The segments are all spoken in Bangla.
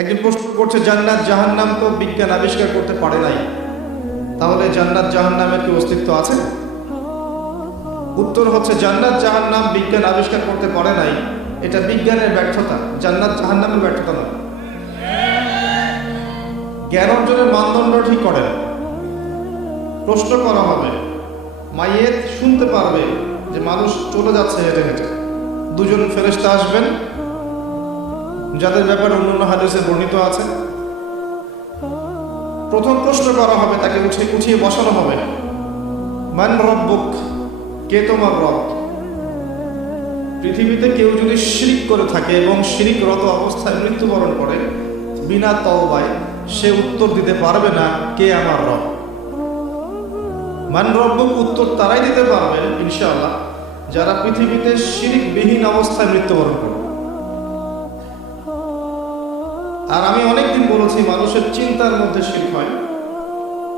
একজন প্রশ্ন করছে, জান্নাত জাহান্নাম তো বিজ্ঞান আবিষ্কার করতে পারে নাই, তাহলে জান্নাত জাহান্নামের কি অস্তিত্ব আছে? উত্তর হচ্ছে, জান্নাত জাহান্নাম বিজ্ঞান আবিষ্কার করতে পারে নাই, এটা বিজ্ঞানের ব্যর্থতা, জান্নাত জাহান্নামের ব্যর্থতা নয়। জ্ঞান অর্জনের মানদণ্ড ঠিক করেন। প্রশ্ন করা হবে, মাইয়েত শুনতে পারবে যে মানুষ চলে যাচ্ছে হেঁটে হেঁটে, দুজন ফেরেশতা আসবেন যাদের ব্যাপারে অন্যান্য হাদিসে বর্ণিত আছে। প্রথম প্রশ্ন করা হবে, তাকে উঠিয়ে বসানো হবে, মান রব্বুক, কে তোমার রব? পৃথিবীতে কেউ যদি শিরিক করে থাকে এবং শিরিকরত অবস্থায় মৃত্যুবরণ করে বিনা তওবায়, সে উত্তর দিতে পারবে না কে আমার রব। মান রব্বুক উত্তর তারাই দিতে পারবেন ইনশাআল্লাহ যারা পৃথিবীতে শিরিকবিহীন অবস্থায় মৃত্যুবরণ করবে। আর আমি অনেকদিন বলেছি, মানুষের চিন্তার মধ্যে শিরক হয়,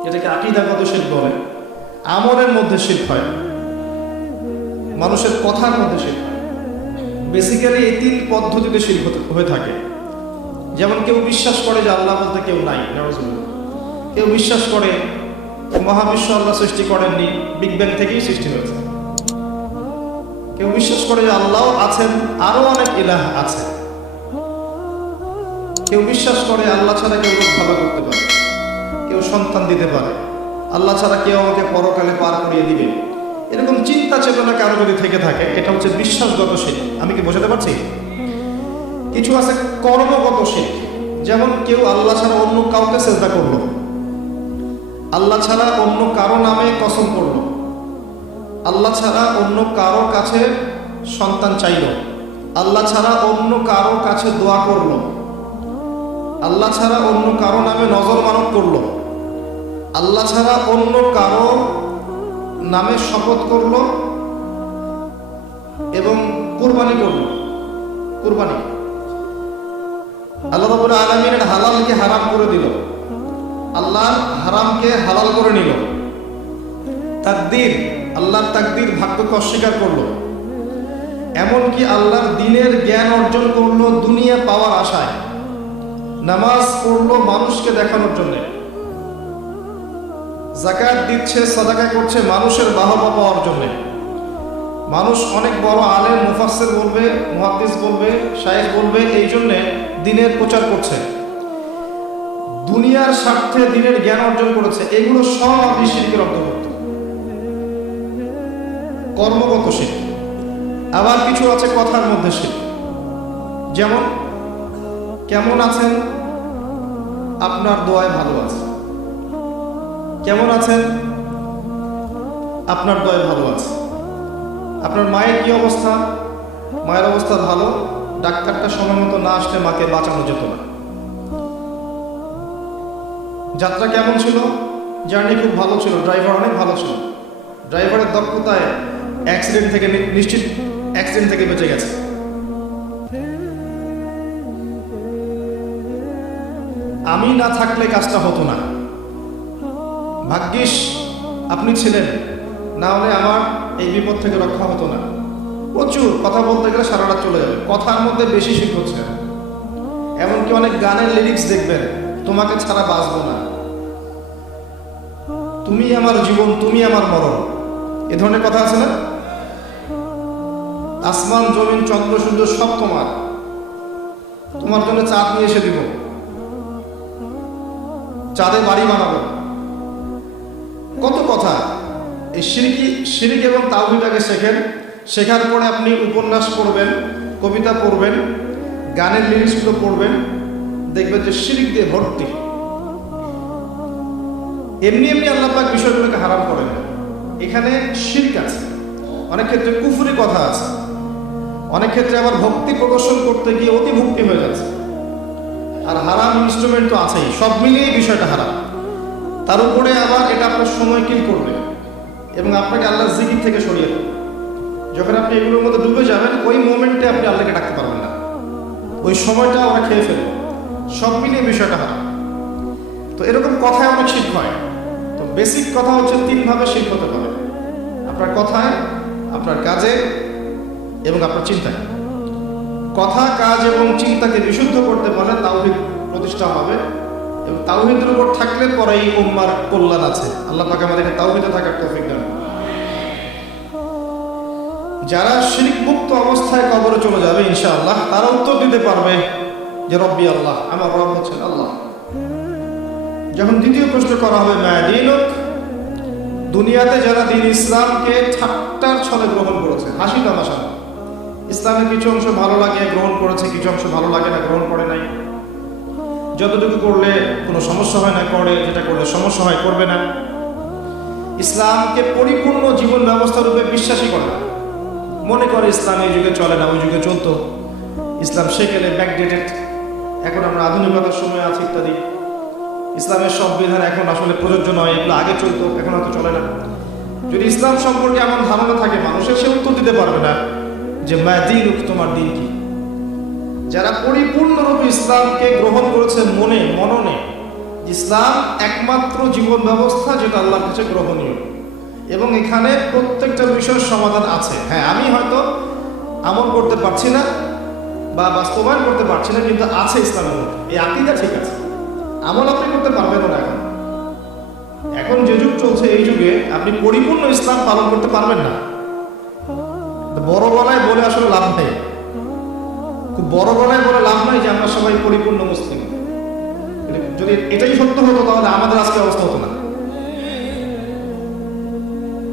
এটাকে আকীদাগত শিরক বলে। আমলের মধ্যে শিরক হয়, মানুষের কথার মধ্যে শিরক হয়। বেসিক্যালি এই তিন পদ্ধতিতে শিরক হয়ে থাকে। যেমন কেউ বিশ্বাস করে যে আল্লাহ বলতে কেউ নাই, নাউযুবিল্লাহ। কেউ বিশ্বাস করে মহাবিশ্ব আল্লাহ সৃষ্টি করেননি, বিগ ব্যাং থেকেই সৃষ্টি হয়েছে। কেউ বিশ্বাস করে যে আল্লাহ আছেন, আরো অনেক ইলাহ আছে। কেউ বিশ্বাস করে আল্লাহ ছাড়া কেউ লোক ভালো করতে পারে, কেউ সন্তান দিতে পারে, আল্লাহ ছাড়া কেউ আমাকে পরকালে পার করিয়ে দিবে। এরকম চিন্তা চেতনা কারো যদি থেকে থাকে, এটা হচ্ছে বিশ্বাসগত শিরক। আমি কি বোঝাতে পারছি? কিছু আছে কর্মগত শিরক। যেমন কেউ আল্লাহ ছাড়া অন্য কাউকে সিজদা করলো, আল্লাহ ছাড়া অন্য কারো নামে কসম করলো, আল্লাহ ছাড়া অন্য কারো কাছে সন্তান চাইল, আল্লাহ ছাড়া অন্য কারো কাছে দোয়া করলো, আল্লাহ ছাড়া অন্য কারো নামে নজর মানত করলো, আল্লাহ ছাড়া অন্য কারো নামে শপথ করলো এবং কুরবানি করলো। কুরবানি আল্লাহ রাব্বুল আলামিনের হালালকে হারাম করে দিল, আল্লাহর হারামকে হালাল করে নিল। তাকদীর, আল্লাহর তাকদীর, ভাগ্যকে অস্বীকার করলো। এমনকি আল্লাহর দ্বীনের জ্ঞান অর্জন করলো দুনিয়া পাওয়ার আশায়। নামাজ পড়লো মানুষকে দেখানোর জন্য, যাকাত দিচ্ছে, সাদাকা করছে মানুষের বাহবা পাওয়ার জন্য। মানুষ অনেক বড় আলেম, মুফাসসির বলবে, মুহাদ্দিস বলবে, শায়েখ বলবে, এই জন্য দ্বীনের প্রচার করছে, দুনিয়ার স্বার্থে দ্বীনের জ্ঞান অর্জন করেছে। এগুলো সবই শিরকের অন্তর্ভুক্ত, কর্মগত শিরক। আবার কিছু আছে কথার মধ্যে শিরক। যেমন, কেমন আছেন? আপনার দোয়ায় ভালো আছে। কেমন আছেন? আপনার দোয়ায় ভালো আছে। আপনার মায়ের কি অবস্থা? মায়ের অবস্থা ভালো, ডাক্তারটা সময় মতো না আসলে মাকে বাঁচানো যেত না। যাত্রা কেমন ছিল? জার্নি খুব ভালো ছিল, ড্রাইভার অনেক ভালো ছিল, ড্রাইভারের দক্ষতায় অ্যাক্সিডেন্ট থেকে নিশ্চিত অ্যাক্সিডেন্ট থেকে বেঁচে গেছে। আমি না থাকলে কাজটা হতো না, ভাগ্যিস আপনি ছিলেন, না হলে আমার এই বিপদ থেকে রক্ষা হতো না। প্রচুর কথা বলতে গেলে সারা রাত চলে যাবে, কথার মধ্যে বেশি শিরক হচ্ছে। এমনকি অনেক গানের লিরিক্স দেখবেন, তোমাকে ছাড়া বাঁচবো না, তুমি আমার জীবন, তুমি আমার মরণ, এ ধরনের কথা আছে না? আসমান জমিন চন্দ্র সূর্য সব তোমার, তোমার জন্য চাঁদ নিয়ে এসে দিব, চাঁদে বাড়ি বানাবো, কত কথা। এই শিরক এবং তাওহীদ আগে শেখেন, শেখার পরে আপনি উপন্যাস পড়বেন, কবিতা পড়বেন, গানের লিরিক্সগুলো পড়বেন, দেখবেন যে শিরক দিয়ে ভর্তি। এমনি এমনি আল্লাহ পাক বিষয়গুলোকে হারাম করেন, এখানে শিরক আছে। অনেক ক্ষেত্রে কুফরি কথা আছে, অনেক ক্ষেত্রে আবার ভক্তি প্রদর্শন করতে গিয়ে অতি ভক্তি হয়ে যাচ্ছে। আর হারাম ইনস্ট্রুমেন্ট তো আছেই, সব মিলিয়ে বিষয়টা হারাম। তার উপরে আবার এটা আপনার সময় কিল করবে এবং আপনাকে আল্লাহর জিকির থেকে সরিয়ে দেবে। যখন আপনি এগুলোর মধ্যে ডুবে যাবেন, ওই মোমেন্টে আপনি আল্লাহকে ডাকতে পারবেন না, ওই সময়টা ওরা খেয়ে ফেলবে। সব মিলিয়ে বিষয়টা হারাম। তো এরকম কথায় অনেক শিরক হয়। তো বেসিক কথা হচ্ছে, তিনভাবে শিরক হতে পারে: আপনার কথায়, আপনার কাজে এবং আপনার চিন্তায়। কথা, কাজ এবং চিন্তাকে বিশুদ্ধ করতে পারলে তাওহীদ প্রতিষ্ঠা হবে এবং তাওহীদের উপর থাকলে পরে এই উম্মার কল্যাণ আছে। আল্লাহ পাক আমাদেরকে তাওহীদে থাকার তৌফিক দান। যারা শিরক মুক্ত অবস্থায় কবরে চলে যাবে ইনশাআল্লাহ, তারা উত্তর দিতে পারবে যে রব্বি আল্লাহ, আমার রব হচ্ছেন আল্লাহ। যখন দ্বিতীয় প্রশ্ন করা হবে মা দীনুক, দুনিয়াতে যারা দিন ইসলামকে ঠাট্টার ছলে গ্রহণ করেছে, হাসি তামাশা, ইসলামের কিছু অংশ ভালো লাগে গ্রহণ করেছে, কিছু অংশ ভালো লাগে না গ্রহণ করে নাই, যতটুকু করলে কোনো সমস্যা হয় না করে, যেটা করলে সমস্যা হয় করবে না, ইসলামকে পরিপূর্ণ জীবন ব্যবস্থা রূপে বিশ্বাসী করে না, মনে করে ইসলাম এই যুগে চলে না ওই যুগে চলতো, ইসলাম সেকেলে ব্যাকডেটেড, এখন আমরা আধুনিকতার সময় আছি ইত্যাদি, ইসলামের সব বিধান এখন আসলে প্রযোজ্য নয়, এগুলো আগে চলতো এখন হয়তো চলে না। যদি ইসলাম সম্পর্কে এমন ধারণা থাকে মানুষের, সে উত্তর দিতে পারবে না যে মা দীনুক, তোমার দিন কি। যারা পরিপূর্ণরূপে ইসলামকে গ্রহণ করেছে মননে, ইসলাম একমাত্র জীবন ব্যবস্থা যেটা আল্লাহর কাছে গ্রহণীয় এবং এখানে প্রত্যেকটা বিষয়ের সমাধান আছে। হ্যাঁ, আমি হয়তো আমল করতে পারছি না বা বাস্তবায়ন করতে পারছি না, কিন্তু আছে ইসলামের মধ্যে, এই আকীদা ঠিক আছে। আমল আপনি করতে পারবেন না এখন যে যুগ চলছে, এই যুগে আপনি পরিপূর্ণ ইসলাম পালন করতে পারবেন না। বড় গলায় বলে আসলে লাভ নেই, খুব বড় গলায় বলে লাভ নাই যে আমরা সবাই পরিপূর্ণ মুসলিম। যদি এটাই সত্য হতো তাহলে আমাদের আজকে অবস্থা হতো না।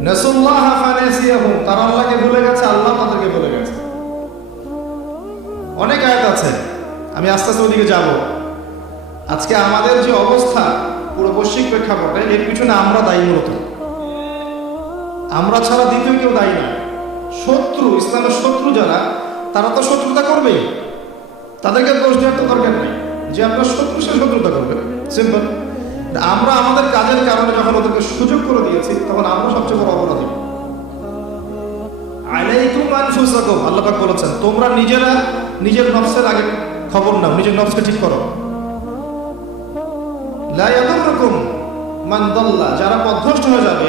নাসুল্লাহ ফানাসিয়াহুম, তারা আল্লাহকে ভুলে গেছে, আল্লাহ তাদেরকে ভুলে গেছে। অনেক আয়াত আছে, আমি আস্তে আস্তে ওদিকে যাব। আজকে আমাদের যে অবস্থা পুরো বৈশ্বিক প্রেক্ষাপটে, এর পিছনে আমরা দায়ী। মূলত আমরা ছাড়া দ্বিতীয় কেউ দায়ী না। শত্রু, ইসলামের শত্রু যারা, তারা তো শত্রুতা করবেই, তাদেরকে দোষ দেওয়ার তো দরকার নেই যে আপনার শত্রু সে শত্রুতা করবে, সিম্পল। আমরা আমাদের কাজের কারণে যখন ওদেরকে সুযোগ করে দিয়েছি, তখন আমরা সবচেয়ে বড় অপরাধী। আলাইকুম আনফুসাকুম, আল্লাহ পাক বলেছেন তোমরা নিজেরা নিজের নফসের আগে খবর নাও, নিজের নফসকে ঠিক করো। লা ইয়াদুররুকুম মান দাল্লা, যারা পথভ্রষ্ট হয়ে যাবে,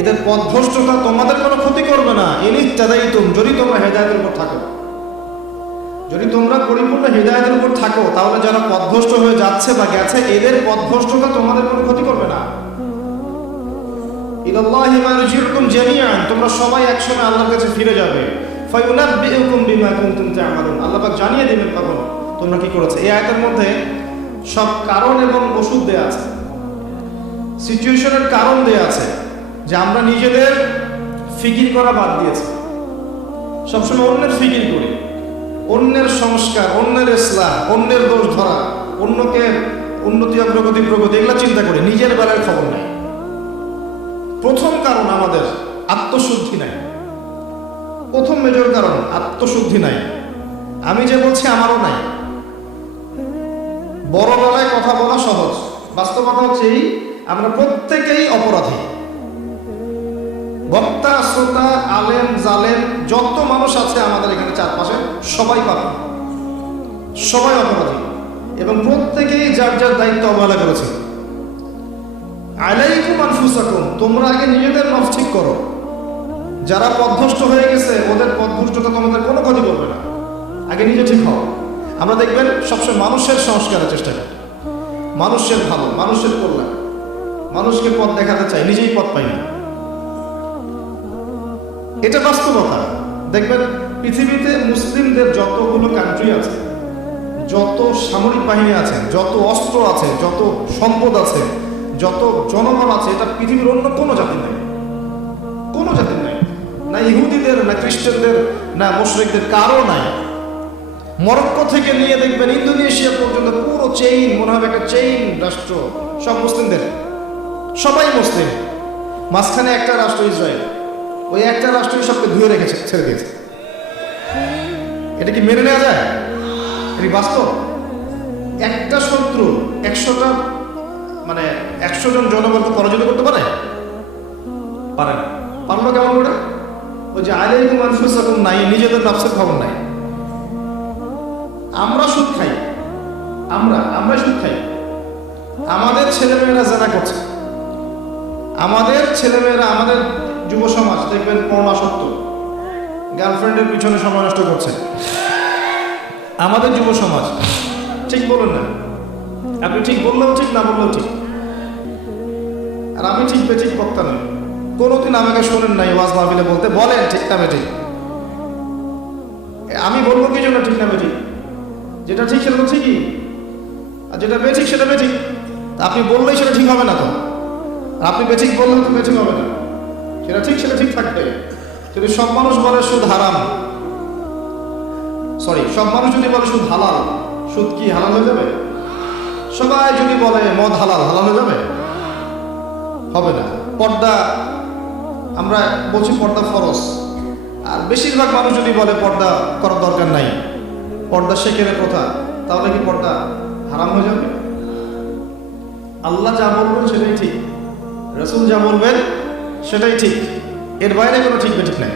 এদের পথভ্রষ্টতা তোমাদের কোনো ক্ষতি করবে না। ইন ইহতাদাইতুম, যদি তোমরা হেদায়েতের উপর থাকো, যদি তোমরা পরিপূর্ণ হেদায়েতের উপর থাকো, তাহলে যারা পথভ্রষ্ট হয়ে যাচ্ছে বা গেছে, এদের পথভ্রষ্টতা তোমাদের কোনো ক্ষতি করবে না। ইলাল্লাহি মারজিউকুম জামিআন, তোমরা সবাই একসময় আল্লাহর কাছে ফিরে যাবে। ফায়ুনাব্বিউকুম বিমা কুনতুম তা'মালুন, আল্লাহ পাক জানিয়ে দিবেন তখন তোমরা কি করেছো। এই আয়াতের মধ্যে সব কারণ এবং ওষুধ দেয়া আছে, সিচুয়েশনের কারণ দেয়া আছে, যে আমরা নিজেদের ফিকির করা বাদ দিয়েছি, সবসময় অন্যের ফিকির করি, অন্যের সংস্কার, অন্যের ইসলাহ, অন্যের দোষ ধরা, অন্যকে উন্নতি অগ্রগতি প্রগতি এগুলো চিন্তা করি, নিজের বেলার খবর নেই। প্রথম কারণ আমাদের আত্মশুদ্ধি নাই। প্রথম মেজর কারণ আত্মশুদ্ধি নাই। আমি যে বলছি আমারও নাই। বড় গলায় কথা বলা সহজ, বাস্তবতা হচ্ছে এই, আমরা প্রত্যেকেই অপরাধী। বক্তা, শ্রোতা, আলেম, জালেম যত মানুষ আছে আমাদের এখানে চারপাশে, সবাই পাবে, সবাই অপরাধী এবং প্রত্যেকেই যার যার দায়িত্ব অবহেলা করেছে। আলাইকুম আনফুসাকুম, তোমরা আগে নিজেদের নফস ঠিক করো। যারা পথভ্রষ্ট হয়ে গেছে, ওদের পথভ্রষ্টতা তোমাদের কোনো ক্ষতি করবে না, আগে নিজে ঠিক হও। আমরা দেখবেন সবসময় মানুষের সংস্কারের চেষ্টা করি, মানুষের ভালো, মানুষের কল্যাণ, মানুষকে পথ দেখাতে চাই, নিজেই পথ পাই না। এটা বাস্তবতা। দেখবেন পৃথিবীতে মুসলিমদের যতগুলো কান্ট্রি আছে, যত সামরিক বাহিনী আছে, যত অস্ত্র আছে, যত সম্পদ আছে, যত জনগণ আছে, এটা পৃথিবীর অন্য কোনো জাতি নেই, কোনো জাতি নেই, না ইহুদিদের, না খ্রিস্টানদের, না মুশরিকদের, কারো নাই। মরক্কো থেকে নিয়ে দেখবেন ইন্দোনেশিয়া পর্যন্ত পুরো চেইন, মনে হবে একটা চেইন রাষ্ট্র, সব মুসলিমদের, সবাই মুসলিম। মাঝখানে একটা রাষ্ট্র ইসরায়েল, ওই একটা রাষ্ট্রই সবকে ধুয়ে রেখেছে, ছেড়ে দিয়েছে। এটা কি মেনে নেওয়া যায়? এটি বাস্তব। একটা শত্রু 100টা, মানে 100 জন জনগণকে পরাজিত করতে পারে? পারে না। পারলো কেমন করে? ওই যে আলাইকুম আনফুসাকুম নাই, নিজেদের নফসের খবর নাই। আমরা সুদ খাই, আমরা সুদ খাই, আমাদের ছেলেমেয়েরা জানা করছে, আমাদের ছেলেমেয়েরা, আমাদের যুব সমাজ দেখবেন পর্ণাসক্ত, গার্লফ্রেন্ডের পিছনে সময় নষ্ট করছে। আমাদের যুব সমাজ, ঠিক বলুন না? আপনি ঠিক বললেও ঠিক, না বললেও ঠিক। আর আমি ঠিক বেঠিক বক্তা নই, কোনোদিন আমাকে শোনেন নাই ওয়াজ মাহফিলে বলতে বলেন ঠিক না বেঠিক। আমি বলবো কি জন্য ঠিক না বেঠিক? যেটা ঠিক সেটা তো ঠিকই, আর যেটা বেঠিক সেটা বেঠিক। আপনি বললেই সেটা ঠিক হবে না তো, আর আপনি বেঠিক বললেও তো বেঠিক হবে না। সেটা ঠিক সেটা ঠিক থাকবে। যদি সব মানুষ বলে সুদ হারাম, সব মানুষ যদি বলে সুদ হালাল, সুদ কি হালাল হয়ে যাবে? সবাই যদি বলে মদ হালাল, হালাল হয়ে যাবে? হবে না। পর্দা, আমরা বলছি পর্দা ফরজ, আর বেশিরভাগ মানুষ যদি বলে পর্দা করার দরকার নাই, পর্দা শেখের কথা, তাহলে কি পর্দা হারাম হয়ে যাবে? আল্লাহ যা বলবেন সেটাই ঠিক, রাসূল যা বলবেন সেটাই ঠিক, এর বাইরে কোনো ঠিক বেঠিক নাই।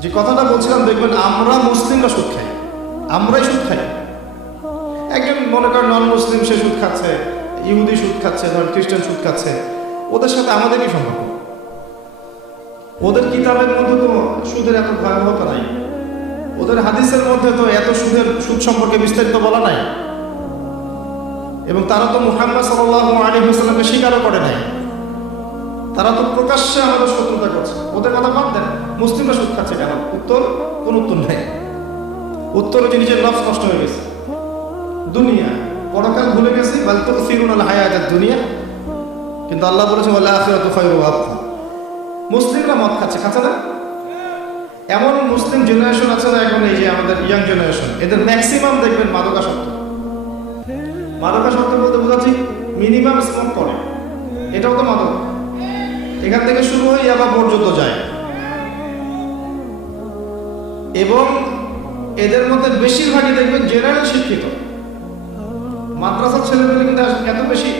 যে কথাটা বলছিলাম, দেখবেন আমরা মুসলিমরা সুদ খাই, আমরাই সুদ খাই। একজন মনে করেন নন মুসলিম, সে সুদ খাচ্ছে, ইহুদি সুদ খাচ্ছে, খ্রিস্টান সুদ খাচ্ছে, ওদের সাথে আমাদের কি সম্পর্ক? ওদের কিতাবের মধ্যে তো সুদের এত ভয়াবহতা নাই, ওদের হাদিসের মধ্যে তো এত সুদ সম্পর্কে বিস্তারিত বলা নাই, এবং তারা তো মুহাম্মদ সাল্লাল্লাহু আলাইহি ওয়াসাল্লামকে স্বীকারও করে নাই। তারা তো প্রকাশ্যে আমাদের শত্রুতা করছে। ওদের কথা বাদ দেন, মুসলিমরা সুদ খাচ্ছে কেন? কোন উত্তর নেই। উত্তর যে নিজের নফস নষ্ট হয়ে গেছে, দুনিয়া পরকাল ভুলে গেছি, বাল তুসিরুনাল হায়াতাদ দুনিয়া, কিন্তু আল্লাহ বলেছেন ওয়াল আখিরাতু খায়রু ওয়া আবকা। মুসলিমরা মদ খাচ্ছে না? এমন মুসলিম জেনারেশন আছে না এখন, এই যে আমাদের ইয়াং জেনারেশন, এদের ম্যাক্সিমাম দেখবেন মাদকাসক্ত। মাদকাসক্ত বলতে বোঝাচ্ছি মিনিমাম স্মোক করে, এটাও তো মাদক। এখান থেকে শুরু হয়ে ইয়াবা পর্যন্ত যায়, এবং এদের মধ্যে বেশিরভাগই দেখবেন জেনারেল শিক্ষিত। মাদ্রাসার ছেলেমেয়েরা কিন্তু এত বেশি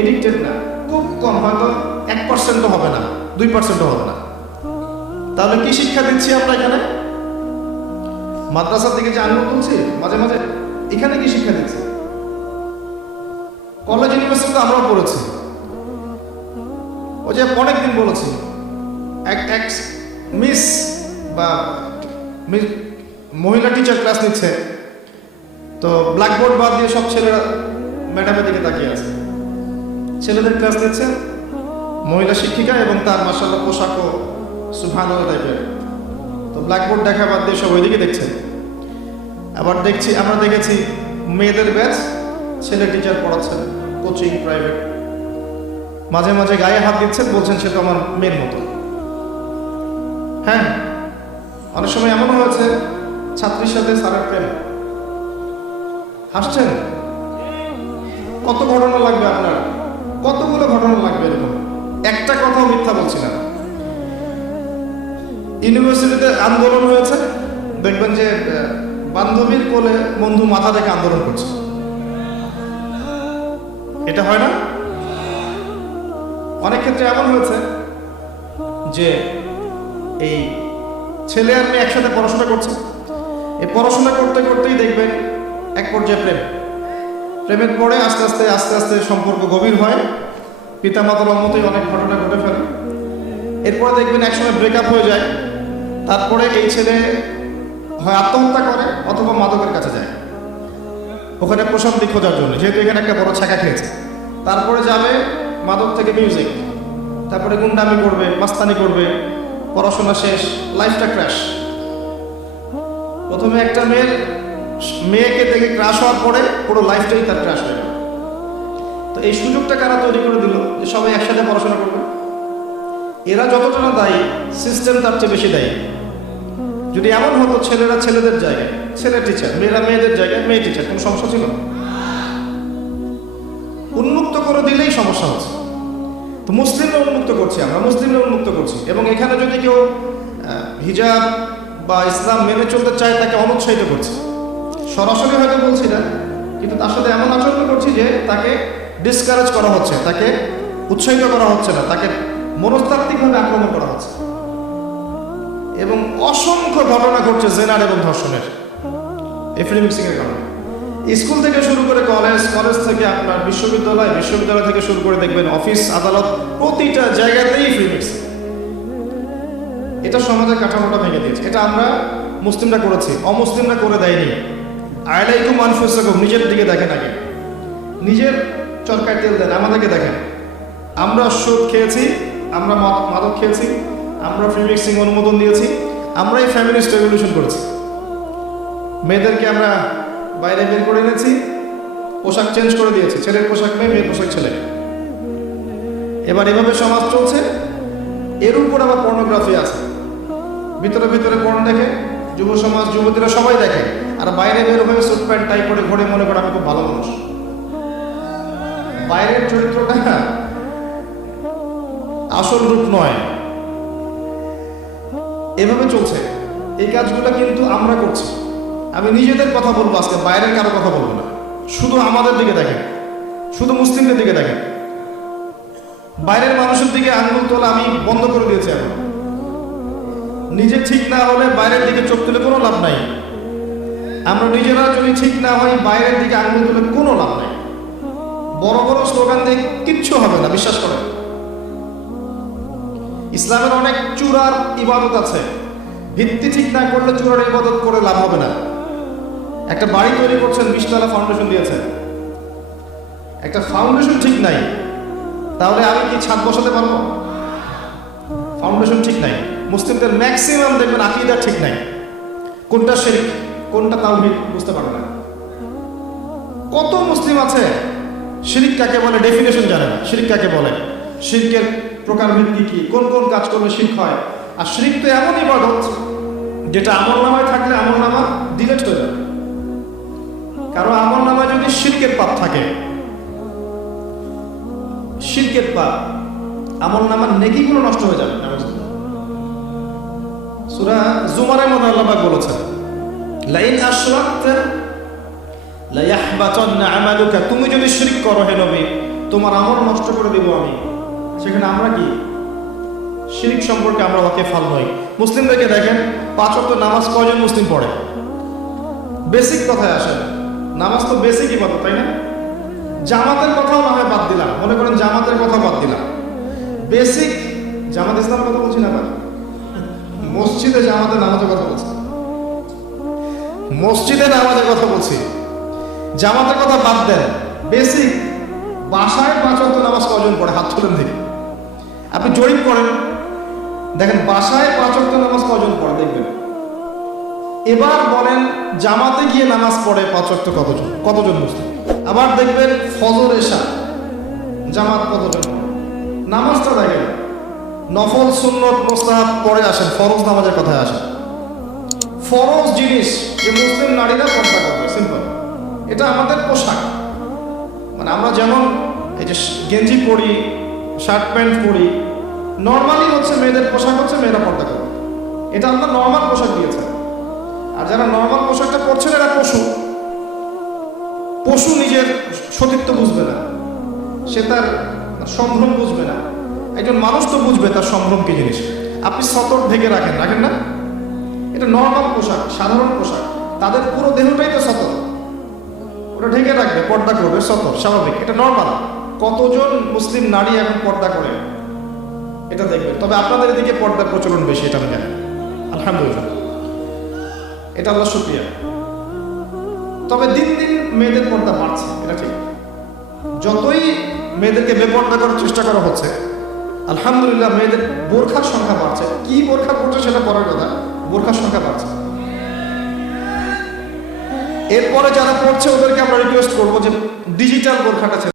এডিক্টেড না, খুব কম, হয়তো 1% হবে না, 2% হবে না। তাহলে কি শিক্ষা দিচ্ছি আমরা এখানে? মাদ্রাসার দিকে যে আনন্দ তুলছি মাঝে মাঝে, এখানে কি শিক্ষা দিচ্ছি? কলেজ ইউনিভার্সিটিতে আমরাও পড়েছি। ওই যে অনেকদিন বলেছি, এক মিস বা মহিলা টিচার ক্লাস নিচ্ছে, তো ব্ল্যাকবোর্ড বাদ দিয়ে সব ছেলেরা ম্যাডামের দিকে তাকিয়ে আছে। ছেলেদের ক্লাস নিচ্ছে মহিলা শিক্ষিকা, এবং তার মাশাআল্লাহ পোশাকও সুবহানাল্লাহ টাইপের। তো ব্ল্যাকবোর্ড দেখা বাদ দিয়ে সব ওইদিকে দেখছে। আবার আমরা দেখেছি মেয়েদের ব্যাচ, ছেলে টিচার পড়াচ্ছেন, কোচিং প্রাইভেট, মাঝে মাঝে গায়ে হাত দিচ্ছেন, বলছেন সে তো আমার মেয়ের মতো। হ্যাঁ, অনেক সময় এমন হয়েছে ছাত্রীর সাথে স্যারের প্রেম। হাসছেন? কত ঘটনা লাগবে আপনার, কতগুলো ঘটনা লাগবে এরকম, একটা কথাও মিথ্যা বলছি না। ইউনিভার্সিটিতে আন্দোলন হয়েছে, দেখবেন যে বান্ধবীর কোলে বন্ধু মাথা রেখে আন্দোলন করছে। এটা হয় না? অনেক ক্ষেত্রে এমন হয়েছে যে এই ছেলে আর মেয়ে একসাথে পড়াশোনা করছে, এই পড়াশোনা করতে করতেই দেখবেন এক পর্যায়ে প্রেমের পরে আস্তে আস্তে সম্পর্ক গভীর হয়, পিতামাতার মতোই অনেক ঘটনা ঘটে ফেলে। এরপরে দেখবেন একসময় ব্রেকআপ হয়ে যায়, তারপরে এই ছেলে হয় আত্মহত্যা করে অথবা মাদকের কাছে যায়, ওখানে প্রশান্তি খোঁজার জন্য, যেহেতু এখানে একটা বড় ছ্যাঁকা খেয়েছে। তারপরে যাবে মাদক থেকে মিউজিক, তারপরে গুন্ডামি করবে, মাস্তানি করবে, পড়াশোনা শেষ, লাইফটা ক্র্যাশ। প্রথমে একটা মেয়েকে দেখে ক্রাশ হওয়ার পরে পুরো লাইফটাই তার ক্র্যাশ হয়ে গেল। তো এই সুযোগটা কারা তৈরি করে দিল যে সবাই একসাথে পড়াশোনা করবে? এরা যতটা না দায়ী, সিস্টেম তার চেয়ে বেশি দায়ী। যদি এমন হতো ছেলেরা ছেলেদের জায়গায় ছেলে টিচার, মেয়েরা মেয়েদের জায়গায় মেয়ে টিচার, কোনো সমস্যা ছিল? উন্মুক্ত করে দিলেই সমস্যা হচ্ছে। তো মুসলিমরা উন্মুক্ত করছি, আমরা মুসলিমরা উন্মুক্ত করছি, এবং এখানে যদি কেউ হিজাব বা ইসলাম মেনে চলতে চায় তাকে অনুৎসাহিত করছি। সরাসরি হয়তো বলছি না, কিন্তু তার সাথে এমন আচরণ করছি যে তাকে ডিসকারেজ করা হচ্ছে, তাকে উৎসাহিত করা হচ্ছে না, তাকে মনস্তাত্ত্বিকভাবে আক্রমণ করা হচ্ছে। এবং অসংখ্য ঘটনা ঘটছে জেনার এবং ধর্ষণের, এই ফ্রি মিক্সিং এর কারণে। স্কুল থেকে শুরু করে কলেজ থেকে আপনার বিশ্ববিদ্যালয় থেকে শুরু করে দেখবেন অফিস আদালত, প্রতিটা জায়গাতেই ফ্রি মিক্সিং। এটা সমাজের কাঠামোটা ভেঙে দিয়েছে। এটা আমরা মুসলিমরা করেছি, অমুসলিমরা করে দেয়নি। আলাইকুম আনফুসাকুম, নিজের দিকে দেখেন আগে। নিজের চরকায় তেল দেন। আমাদেরকে দেখেন, আমরা সুদ খেয়েছি, আমরা মাদক খেয়েছি, আমরা ফ্রি মিক্সিং অনুমোদন দিয়েছি, আমরাই ফ্যামিলিস্ট রেভলিউশন করেছি। মেয়েদেরকে আমরা বাইরে বের করে এনেছি, পোশাক চেঞ্জ করে দিয়েছি, ছেলের পোশাক মেয়ে, মেয়ের পোশাক ছেলে। এবার এভাবে সমাজ চলছে। এর উপর আবার পর্নোগ্রাফি আছে, ভিতরে ভিতরে পর্ন দেখে যুব সমাজ, যুবতীরা সবাই দেখে, আর বাইরে বের হয়ে স্যুট প্যান্ট টাই করে ঘরে মনে করে আমি খুব ভালো মানুষ। বাইরের চরিত্রটা আসল রূপ নয়। এভাবে চলছে। এই কাজগুলো কিন্তু আমরা করছি। আমি নিজেদের কথা বলবো আজকে, বাইরের কারো কথা বলবো না। শুধু আমাদের দিকে দেখেন, শুধু মুসলিমদের দিকে দেখেন। বাইরের মানুষের দিকে আঙুল তোলা আমি বন্ধ করে দিয়েছি। এখন নিজে ঠিক না হলে বাইরের দিকে চোখ তুলে কোনো লাভ নাই। আমরা নিজেরা যদি ঠিক না হই, বাইরের দিকে আঙুল তুলে কোনো লাভ নাই। বড় বড় স্লোগান দিয়ে কিচ্ছু হবে না, বিশ্বাস করেন। ইসলামের অনেক চূড়ার ইবাদত আছে, ভিত্তি ঠিক না করলে চূড়ার ইবাদত করে লাভ হবে না। একটা বাড়ি তৈরি করছেন, 20 তলা ফাউন্ডেশন দিয়েছেন, একটা ফাউন্ডেশন ঠিক নাই, তাহলে আমি কি ছাদ বসাতে পারবো? ফাউন্ডেশন ঠিক নাই। মুসলিমদের ম্যাক্সিমাম দেখবেন আকীদা ঠিক নাই। কোনটা শিরক, কোনটা তাওহীদ বুঝতে পারে না। কত মুসলিম আছে শিরক কাকে বলে ডেফিনেশন জানে না। শিরক কাকে বলে, শিরকের প্রকারভেদ কি কি, কোন কোন কাজ করলে শিরক হয়। আর শিরক তো এমন ইবাদত যেটা আমলনামায় থাকলে আমলনামা ডিলিট হয়ে যাবে। কারণ আমলনামায় যদি শিরকের পাপ থাকে, শিরকের পাপ, আমলনামার নেকিগুলো নষ্ট হয়ে যাবে। সূরা জুমারের মধ্যে আল্লাহ পাক বলেছেন, লাইন আশরাকতা লা ইয়াহবাতান্না আমালুকা, তুমি যদি শিরক করো হে নবী, তোমার আমল নষ্ট করে দেব আমি। সেখানে আমরা কি শিরক সম্পর্কে আমরা ওয়াকিফাল নই। মুসলিমদেরকে দেখেন, 5 ওয়াক্ত নামাজ কয়জন মুসলিম পড়ে? বেসিক কথায় আসে, নামাজ তো বেসিক ইবাদত, তাই না? জামাতের কথাও না হয় বাদ দিলাম, মনে করেন জামাতের কথা বাদ দিলাম, বেসিক জামাত ইসলামের কথা বলছি না, মসজিদে জামাতের নামাজের কথা বলছি, মসজিদে নামাজের কথা বলছি। জামাতের কথা বাদ দেন, বেসিক বাসায় 5 ওয়াক্ত নামাজ কয়জন পড়ে? হাত তুলেন দেখি। আপনি জরিপ করেন, দেখেন বাসায় 5 ওয়াক্ত নামাজ কয়জন পড়ে দেখবেন। এবার বলেন জামাতে গিয়ে নামাজ পড়ে 5 ওয়াক্ত কতজন, কতজন মুসলিম? আবার দেখবেন ফজর এশা জামাত কতজন পড়ে। নামাজটা দেখেন, নফল সুন্নত মুস্তাহাব পড়ে আসেন, ফরজ নামাজের কথায় আসেন। ফরজ জিনিস যে মুসলিম নারীরা পর্দা করবে, সিম্পল। এটা আমাদের পোশাক, মানে আমরা যেমন এই যে গেঞ্জি পরি, শার্ট প্যান্ট পরি, নর্মালি হচ্ছে মেয়েদের পোশাক হচ্ছে মেয়েরা পর্দা করবে। এটা আমরা নর্মাল পোশাক দিয়েছে। আর যারা নর্মাল পোশাকটা পরছে এরা পশু। পশু নিজের সতীত্ব বুঝবে না, সে তার সম্ভ্রম বুঝবে না। একজন মানুষ তো বুঝবে তার সম্ভ্রম কি জিনিস। আপনি সতর ঢেকে রাখেন, রাখেন না? এটা নর্মাল পোশাক, সাধারণ পোশাক। তাদের পুরো দেহটাই তো সতর, ওটা ঢেকে রাখবে, পর্দা করবে, সতর, স্বাভাবিক, এটা নর্মাল। কতজন মুসলিম নারী এখন পর্দা করে এটা দেখবেন। তবে আপনাদের এদিকে পর্দার প্রচলন বেশি, এটা আমি জানি, আলহামদুলিল্লাহ, এটা আল্লাহ শুকরিয়া। তবে দিন দিন মেয়েদের পর্দা বাড়ছে, এটা ঠিক। যতই মেয়েদেরকে বেপর্দা করার চেষ্টা করা হচ্ছে, আলহামদুলিল্লাহ মেয়েদের বোরখার সংখ্যা বাড়ছে। কি বোরখা পড়ছে সেটা পরের কথা, বোরখার সংখ্যা বাড়ছে। এরপরে যারা পড়ছে ওদেরকে আমরা রিকোয়েস্ট করবো যে ডিজিটাল বোরখাটা